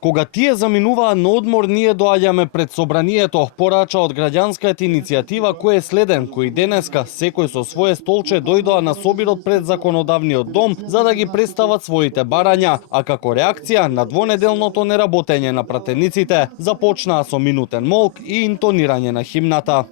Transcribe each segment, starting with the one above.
Кога тие заминуваа на одмор, ние доаѓаме пред собранието, порача од граѓанската иницијатива кој е следен, кој денеска секој со свое столче дојдоа на собирот пред законодавниот дом за да ги представат своите барања, а како реакција на двонеделното неработење на пратениците, започнаа со минутен молк и интонирање на химната.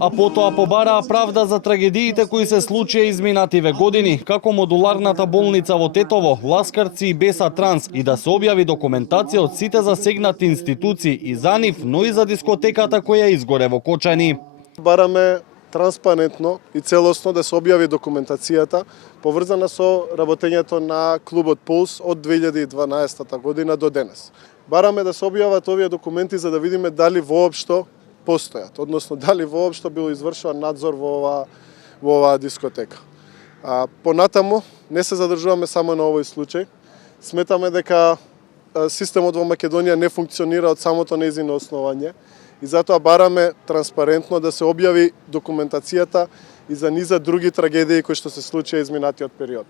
А потоа побараа правда за трагедиите кои се случија изминативе години, како модуларната болница во Тетово, Ласкарци и Беса Транс, и да се објави документација од сите засегнати институции и за нив, но и за дискотеката која изгоре во Кочани. Бараме транспарентно и целосно да се објави документацијата поврзана со работењето на клубот Пулс од 2012 година до денес. Бараме да се објават овие документи за да видиме дали воопшто постојат, односно дали воопшто бил извршуван надзор во оваа дискотека. Понатаму не се задржуваме само на овој случај. Сметаме дека системот во Македонија не функционира од самото нејзино основање и затоа бараме транспарентно да се објави документацијата и за низа други трагедии кои што се случија изминатиот период.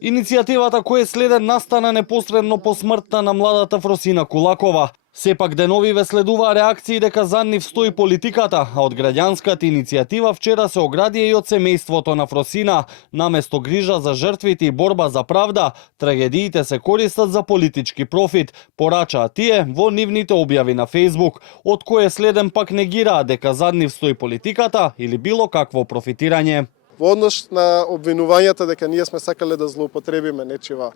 Иницијативата кој е следен настана непосредно по смртта на младата Фросина Кулакова. Сепак деновиве следуваа реакции дека за нив стои политиката, а од граѓанската иницијатива вчера се оградија и од семејството на Фросина. Наместо грижа за жртвите и борба за правда, трагедиите се користат за политички профит, порачаа тие во нивните објави на Facebook, од кој следен пак негираа дека за нив стои политиката или било какво профитирање. Во однос на обвинувањата дека ние сме сакале да злоупотребиме нечива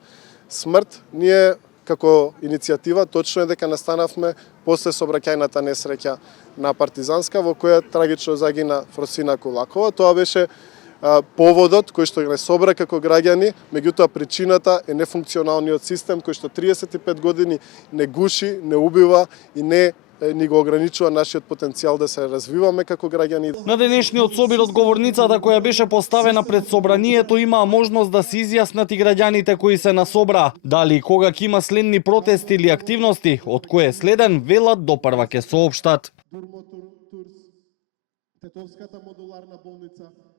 смрт, ние како иницијатива точно е дека настанавме после сообраќајната несреќа на Партизанска во која трагично загина Фросина Кулакова. Тоа беше поводот кој што не собра како граѓани, меѓутоа причината е нефункционалниот систем кој што 35 години не гуши, не убива и не ни го ограничува нашиот потенцијал да се развиваме како граѓани. На денешниот собир одговорницата која беше поставена пред собранието имаа можност да се изјаснат и граѓаните кои се насобраа. Дали и кога ќе има следни протести или активности, од кој е следен, велат допрва ќе соопштат.